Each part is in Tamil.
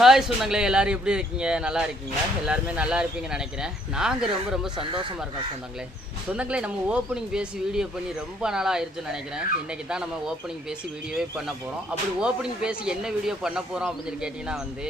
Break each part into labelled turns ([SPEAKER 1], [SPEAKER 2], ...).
[SPEAKER 1] ஹாய் சொந்தங்களே எல்லாரும் எப்படி இருக்கீங்க? நல்லா இருக்கீங்க? எல்லாருமே நல்லா இருப்பீங்கன்னு நினைக்கிறேன். நாங்கள் ரொம்ப ரொம்ப சந்தோஷமாக இருக்கோம் சொந்தங்களே. சொந்தங்களே நம்ம ஓப்பனிங் பேசி வீடியோ பண்ணி ரொம்ப நாளாக ஆயிடுச்சுன்னு நினைக்கிறேன். இன்றைக்கி தான் நம்ம ஓப்பனிங் பேசி வீடியோவே பண்ண போகிறோம் அப்படி ஓப்பனிங் பேசி என்ன வீடியோ பண்ண போகிறோம் அப்படின்னு சொல்லி கேட்டிங்கன்னா வந்து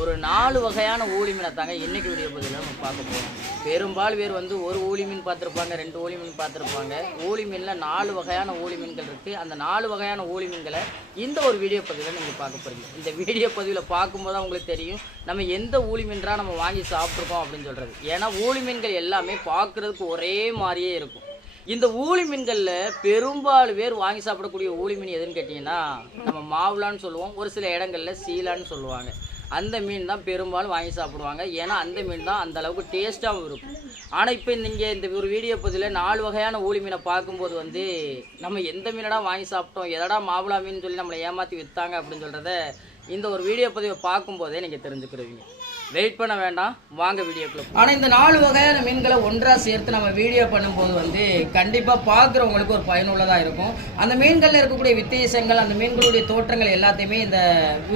[SPEAKER 1] ஒரு நாலு வகையான ஊழி மீனை தாங்க இன்றைக்கி வீடியோ பதில் நம்ம பார்க்க போகிறோம் பெரும்பாலும் பேர் வந்து ஒரு ஊழி மீன் பார்த்துருப்பாங்க ரெண்டு ஊழி மீன் பார்த்துருப்பாங்க. ஊழி மீனில் நாலு வகையான ஊழி மீன்கள் இருக்குது அந்த நாலு வகையான ஊழி மீன்களை இந்த ஒரு வீடியோ பதிவில் நீங்கள் பார்க்க போகிறீங்க இந்த வீடியோ பதிவில் பார்க்கும்போது தான் உங்களுக்கு தெரியும். நம்ம எந்த ஊழி மீன்றாக நம்ம வாங்கி சாப்பிட்ருக்கோம் அப்படின்னு சொல்கிறது ஏன்னா ஊழி மீன்கள் எல்லாமே பார்க்குறதுக்கு ஒரே மாதிரியே இருக்கும். இந்த ஊழி மீன்களில் பெரும்பாலும் பேர் வாங்கி சாப்பிடக்கூடிய ஊழி மீன் எதுன்னு கேட்டிங்கன்னா நம்ம மாவுலான்னு சொல்லுவோம். ஒரு சில இடங்களில் சீலான்னு சொல்லுவாங்க. அந்த மீன் தான் பெரும்பாலும் வாங்கி சாப்பிடுவாங்க. ஏன்னா அந்த மீன் தான் அந்த அளவுக்கு டேஸ்ட்டாகவும் இருக்கும். ஆனால் இப்போ நீங்கள் இந்த ஒரு வீடியோ பதிவில் நாலு வகையான ஊழி மீனை பார்க்கும்போது வந்து நம்ம எந்த மீனடா வாங்கி சாப்பிட்டோம் எதடா மாவுளா மீன் சொல்லி நம்மளை ஏமாற்றி விற்றாங்க அப்படின்னு சொல்கிறத இந்த ஒரு வீடியோ பதிவை பார்க்கும்போதே நீங்கள் தெரிஞ்சுக்கிடுவீங்க வெயிட் பண்ண வேண்டாம். வாங்க வீடியோக்குள்ள ஆனால் இந்த நாலு வகையான மீன்களை ஒன்றாக சேர்த்து நம்ம வீடியோ பண்ணும்போது வந்து கண்டிப்பாக பார்க்குறவங்களுக்கு ஒரு பயனுள்ளதாக இருக்கும். அந்த மீன்களில் இருக்கக்கூடிய வித்தியாசங்கள் அந்த மீன்களுடைய தோற்றங்கள் எல்லாத்தையுமே இந்த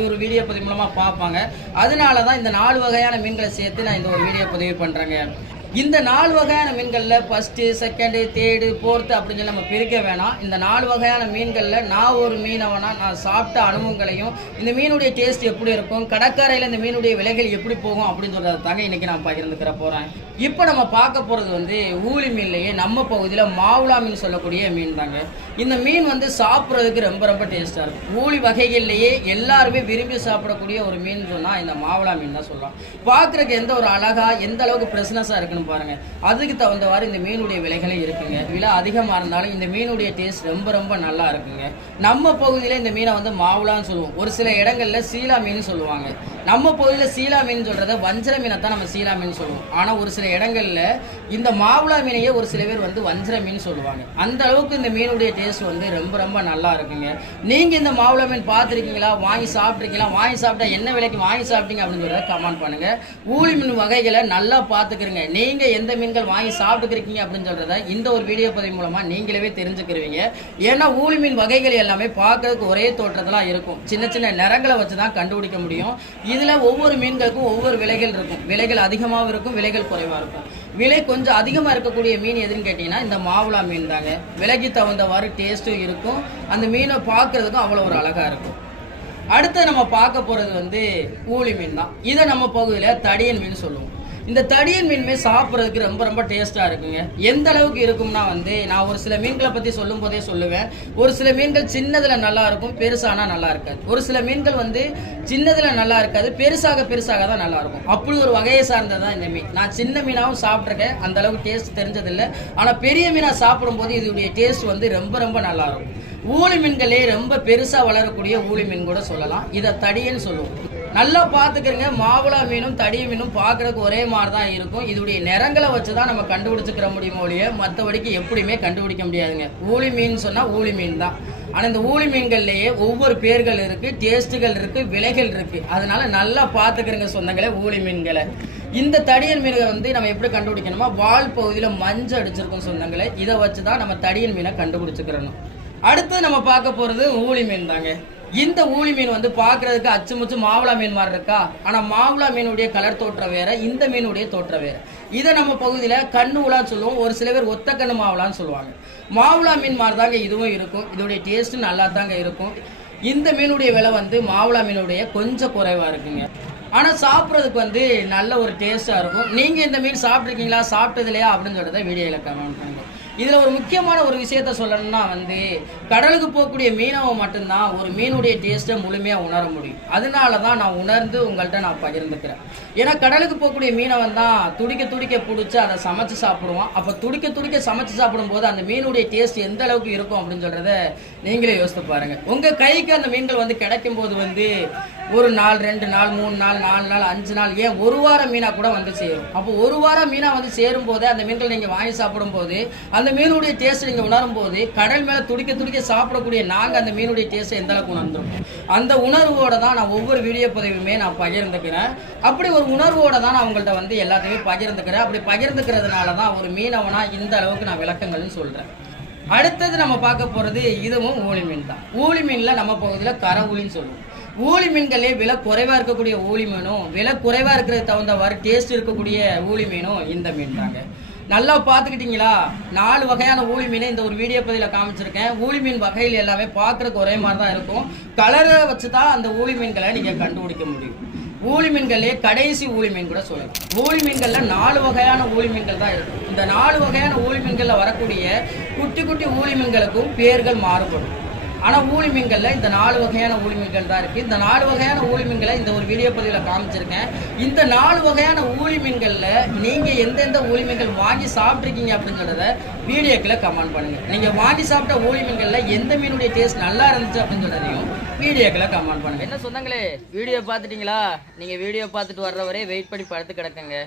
[SPEAKER 1] ஒரு வீடியோ பதிவு மூலமாக பார்ப்பாங்க. அதனால தான் இந்த நாலு வகையான மீன்களை சேர்த்து நான் இந்த ஒரு வீடியோ பதிவு பண்ணுறேங்க இந்த நாலு வகையான மீன்களில் ஃபஸ்ட்டு செகண்டு தேர்டு ஃபோர்த்து அப்படின்னு சொல்லி நம்ம பிரிக்க வேணாம். இந்த நாலு வகையான மீன்களில் நான் ஒரு மீனவனா நான் சாப்பிட்ட அனுபவங்களையும் இந்த மீனுடைய டேஸ்ட் எப்படி இருக்கும் கடற்கரையில் இந்த மீனுடைய விலைகள் எப்படி போகும் அப்படின்னு சொல்கிறது தாங்க இன்றைக்கி நான் பகிர்ந்துக்கிற போகிறேன் இப்போ நம்ம பார்க்க போகிறது வந்து ஊழி மீன்லேயே நம்ம பகுதியில் மாவுளா மீன் சொல்லக்கூடிய மீன் தாங்க. இந்த மீன் வந்து சாப்பிட்றதுக்கு ரொம்ப ரொம்ப டேஸ்ட்டாக இருக்கும். ஊழி வகைகள்லேயே எல்லாருமே விரும்பி சாப்பிடக்கூடிய ஒரு மீன் சொன்னால் இந்த மாவுளா மீன் தான் சொல்லலாம். பார்க்குறதுக்கு எந்த ஒரு அழகாக எந்த அளவுக்கு ஃப்ரெஷ்னஸாக இருக்குன்னு பாருங்க. அதுக்கு தகுந்தவாறு இந்த மீனுடைய விலைகளே இருக்குங்க. விலை அதிகமாக இருந்தாலும் இந்த மீனுடைய டேஸ்ட் ரொம்ப ரொம்ப நல்லா இருக்குங்க. நம்ம பகுதியில் இந்த மீனை வந்து மாவுலான்னு சொல்லுவோம். ஒரு சில இடங்கள்ல சீலா மீன் சொல்லுவாங்க. நம்ம பகுதியில் சீலா மீன் சொல்கிறத வஞ்சர மீனை தான் நம்ம சீலா மீன் சொல்லுவோம். ஆனால் ஒரு சில இடங்களில் இந்த மாவுளா மீனையே ஒரு சில பேர் வந்து வஞ்சர மீன் சொல்லுவாங்க. அந்த அளவுக்கு இந்த மீனுடைய டேஸ்ட் வந்து ரொம்ப ரொம்ப நல்லா இருக்குங்க. நீங்கள் இந்த மாவுளா மீன் பார்த்துருக்கீங்களா? வாங்கி சாப்பிட்ருக்கீங்களா வாங்கி சாப்பிட்டா என்ன விலைக்கு வாங்கி சாப்பிட்டீங்க அப்படின்னு சொல்கிறத கமெண்ட் பண்ணுங்கள் ஊழி மீன் வகைகளை நல்லா பார்த்துக்கிறங்க. நீங்கள் எந்த மீன்கள் வாங்கி சாப்பிட்டுக்கிறீங்க அப்படின்னு சொல்கிறத இந்த ஒரு வீடியோ பதிவு மூலமாக நீங்களே தெரிஞ்சுக்கிறீங்க ஏன்னா ஊழி மீன் வகைகள் எல்லாமே பார்க்கறதுக்கு ஒரே தோற்றத்தெல்லாம் இருக்கும். சின்ன சின்ன நிறங்களை வச்சு தான் கண்டுபிடிக்க முடியும். இதில் ஒவ்வொரு மீன்களுக்கும் ஒவ்வொரு விலைகள் இருக்கும். விலைகள் அதிகமாகவும் இருக்கும் விலைகள் குறைவாக இருக்கும். விலை கொஞ்சம் அதிகமாக இருக்கக்கூடிய மீன் எதுன்னு கேட்டிங்கன்னா இந்த மாவுளா மீன் தாங்க விலைக்கு தகுந்தவாறு டேஸ்ட்டும் இருக்கும். அந்த மீனை பார்க்கறதுக்கும் அவ்வளோ ஒரு அழகாக இருக்கும். அடுத்து நம்ம பார்க்க போகிறது வந்து ஊழி மீன் தான் இதை நம்ம பகுதியில் தடியன் மீன் சொல்லுவோம். இந்த தடியன் மீன்மே சாப்பிட்றதுக்கு ரொம்ப ரொம்ப டேஸ்ட்டாக இருக்குங்க. எந்த அளவுக்கு இருக்கும்னா வந்து நான் ஒரு சில மீன்களை பற்றி சொல்லும் போதே சொல்லுவேன். ஒரு சில மீன்கள் சின்னதில் நல்லா இருக்கும் பெருசானா நல்லா இருக்காது. ஒரு சில மீன்கள் வந்து சின்னதில் நல்லா இருக்காது பெருசாக பெருசாக தான் நல்லா இருக்கும். அப்படி ஒரு வகையை சார்ந்தது தான் இந்த மீன். நான் சின்ன மீனாகவும் சாப்பிட்ருக்கேன் அந்த அளவுக்கு டேஸ்ட் தெரிஞ்சதில்லை. ஆனால் பெரிய மீனாக சாப்பிடும்போது இதோடைய டேஸ்ட் வந்து ரொம்ப ரொம்ப நல்லா இருக்கும். ஊழி மீன்களே ரொம்ப பெருசாக வளரக்கூடிய ஊழி மீன் கூட சொல்லலாம். இதை தடியன்னு சொல்லுவோம். நல்லா பார்த்துக்கிறங்க மாவுளா மீனும் தடி மீனும் பார்க்கறதுக்கு ஒரே மாதிரி தான் இருக்கும். இதோடைய நிறங்களை வச்சு தான் நம்ம கண்டுபிடிச்சிக்கிற முடியும் ஒழிய மற்றபடிக்கு எப்படியுமே கண்டுபிடிக்க முடியாதுங்க. ஊழி மீன் சொன்னால் ஊழி மீன் தான். ஆனால் இந்த ஊழி மீன்கள்லேயே ஒவ்வொரு பேர்கள் இருக்குது டேஸ்ட்டுகள் இருக்குது விலைகள் இருக்குது அதனால நல்லா பார்த்துக்கிறங்க சொந்தங்களே ஊழி மீன்களை. இந்த தடியன் மீனை வந்து நம்ம எப்படி கண்டுபிடிக்கணுமா வால் பகுதியில் மஞ்சள் அடிச்சிருக்கோம் சொந்தங்களே இதை வச்சு தான் நம்ம தடியன் மீனை கண்டுபிடிச்சிக்கிறணும். அடுத்து நம்ம பார்க்க போகிறது ஊழி மீன் தாங்க இந்த ஊழி மீன் வந்து பார்க்குறதுக்கு அச்சுமுச்சு மாவுளா மீன் மாதிரி இருக்கா? ஆனால் மாவுளா மீனுடைய கலர் தோற்றம் வேற இந்த மீனுடைய தோற்றம் வேற. இதை நம்ம பகுதியில் கண்ணு உலான்னு சொல்லுவோம். ஒரு சில பேர் ஒத்த கண்ணு மாவுளான்னு சொல்லுவாங்க. மாவுளா மீன் மாதிரி தாங்க இதுவும் இருக்கும். இதோடைய டேஸ்ட்டு நல்லா தாங்க இருக்கும். இந்த மீனுடைய விலை வந்து மாவுளா மீனுடைய கொஞ்சம் குறைவாக இருக்குங்க. ஆனால் சாப்பிட்றதுக்கு வந்து நல்ல ஒரு டேஸ்ட்டாக இருக்கும். நீங்கள் இந்த மீன் சாப்பிட்ருக்கீங்களா சாப்பிட்டது இல்லையா? அப்படின்னு சொல்கிறத வீடியோவில் கமெண்ட் பண்ணுங்கள் இதில் ஒரு முக்கியமான ஒரு விஷயத்த சொல்லணும்னா வந்து கடலுக்கு போகக்கூடிய மீனவை மட்டும்தான் ஒரு மீனுடைய டேஸ்ட்டை முழுமையாக உணர முடியும். அதனால தான் நான் உணர்ந்து உங்கள்கிட்ட நான் பகிர்ந்துக்கிறேன். ஏன்னா கடலுக்கு போகக்கூடிய மீனவன் தான் துடிக்க துடிக்க பிடிச்சி அதை சமைச்சு சாப்பிடுவான். அப்போ துடிக்க துடிக்க சமைச்சு சாப்பிடும்போது அந்த மீனுடைய டேஸ்ட் எந்த அளவுக்கு இருக்கும் அப்படின்னு சொல்கிறத நீங்களே யோசித்து பாருங்கள் உங்கள் கைக்கு அந்த மீன்கள் வந்து கிடைக்கும் போது வந்து ஒரு நாள் ரெண்டு நாள் மூணு நாள் நாலு நாள் அஞ்சு நாள் ஏன் ஒரு வாரம் மீனாக கூட வந்து சேரும். அப்போ ஒரு வாரம் மீனாக வந்து சேரும் போதே அந்த மீன்கள் நீங்கள் வாங்கி சாப்பிடும்போது அந்த மீனுடைய டேஸ்ட் நீங்கள் உணரும் போது கடல் மேலே துடிக்க துடிக்க சாப்பிடக்கூடிய நாங்கள் அந்த மீனுடைய டேஸ்ட்டை எந்த அளவுக்கு உணர்ந்தோம் அந்த உணர்வோடு தான் நான் ஒவ்வொரு வீடியோ பதிவுமே நான் பகிர்ந்துக்கிறேன். அப்படி ஒரு உணர்வோடு தான் நான் உங்கள்கிட்ட வந்து எல்லாத்தையுமே பகிர்ந்துக்கிறேன். அப்படி பகிர்ந்துக்கிறதுனால தான் ஒரு மீனவனாக இந்த அளவுக்கு நான் விளக்கங்கள்னு சொல்கிறேன் அடுத்தது நம்ம பார்க்க போகிறது இதுவும் ஊழி மீன் தான். ஊழி மீனில் நம்ம பகுதியில் கரவுளின்னு சொல்லுவோம். ஊழி மீன்களே விலை குறைவாக இருக்கக்கூடிய ஊழி மீனும் விலை குறைவாக இருக்கிறது தகுந்தவாறு டேஸ்ட் இருக்கக்கூடிய ஊழி மீனும் இந்த மீன் தாங்க நல்லா பார்த்துக்கிட்டிங்களா? நாலு வகையான ஊழி மீனை இந்த ஒரு வீடியோ பதிவில் காமிச்சிருக்கேன். ஊழி மீன் வகையில் எல்லாமே பார்க்குறதுக்கு ஒரே மாதிரி தான் இருக்கும். கலரை வச்சு தான் அந்த ஊழி மீன்களை நீங்கள் கண்டுபிடிக்க முடியும். ஊழி மீன்களே கடைசி ஊழி மீன் கூட சொல்லலாம். ஊழி மீன்களில் நாலு வகையான ஊழி மீன்கள் தான் இருக்கும். இந்த நாலு வகையான ஊழி மீன்களில் வரக்கூடிய குட்டி குட்டி ஊழி மீன்களுக்கும் பேர்கள் மாறுபடும். ஆனால் ஊளி இந்த நாலு வகையான ஊளி மீன்கள் தான் இருக்குது இந்த நாலு வகையான ஊளி மீன்களை இந்த ஒரு வீடியோ பதிவில் காமிச்சிருக்கேன். இந்த நாலு வகையான ஊளி நீங்கள் எந்தெந்த ஊளி மீன்கள் வாங்கி சாப்பிட்ருக்கீங்க அப்படிங்கிறத வீடியோக்கில் கமெண்ட் பண்ணுங்கள் நீங்கள் வாங்கி சாப்பிட்ட ஊளி எந்த மீனுடைய டேஸ்ட் நல்லா இருந்துச்சு அப்படிங்கிறதையும் வீடியோக்கில் கமெண்ட் பண்ணுங்கள் என்ன சொந்தங்களே வீடியோ பார்த்துட்டிங்களா? நீங்கள் வீடியோ பார்த்துட்டு வர்ற வரையே வெயிட் பண்ணி படுத்து கிடக்குங்க.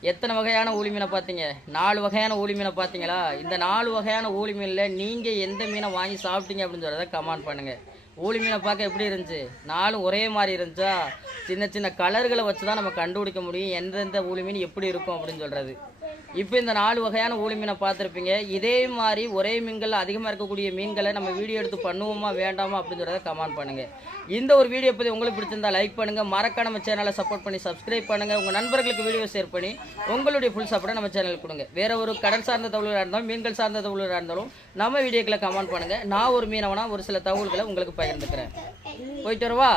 [SPEAKER 1] எத்தனை வகையான ஊழி மீனை பார்த்தீங்க? நாலு வகையான ஊழி மீனை பார்த்தீங்களா? இந்த நாலு வகையான ஊழி மீனில் நீங்கள் எந்த மீனை வாங்கி சாப்பிட்டீங்க அப்படின்னு சொல்கிறத கமெண்ட் பண்ணுங்கள் ஊழி மீனை பார்க்க எப்படி இருந்துச்சு? நாலும் ஒரே மாதிரி இருந்துச்சா? சின்ன சின்ன கலர்களை வச்சு தான் நம்ம கண்டுபிடிக்க முடியும். எந்தெந்த ஊழி மீன் எப்படி இருக்கும் அப்படின்னு சொல்கிறது இப்போ இந்த நாலு வகையான ஊழி மீனை பார்த்துருப்பீங்க. இதே மாதிரி ஒரே மீன்கள் அதிகமாக இருக்கக்கூடிய மீன்களை நம்ம வீடியோ எடுத்து பண்ணுவோமா வேண்டாமா அப்படின்னு சொல்கிறத கமெண்ட் பண்ணுங்கள் இந்த ஒரு வீடியோ பற்றி உங்களுக்கு பிடிச்சிருந்தா லைக் பண்ணுங்கள் மறக்காம நம்ம சேனலை சப்போர்ட் பண்ணி சப்ஸ்கிரைப் பண்ணுங்கள் உங்கள் நண்பர்களுக்கு வீடியோ ஷேர் பண்ணி உங்களுடைய ஃபுல் சப்போர்ட்டை நம்ம சேனலுக்கு கொடுங்க. வேற ஒரு கடன் சார்ந்த தகவலாக இருந்தாலும் மீன்கள் சார்ந்த தகவலாக இருந்தாலும் நம்ம வீடியோக்களை கமெண்ட் பண்ணுங்கள் நான் ஒரு மீனவனா ஒரு சில தகவல்களை உங்களுக்கு பகிர்ந்துக்கிறேன். போயிட்டு வருவா?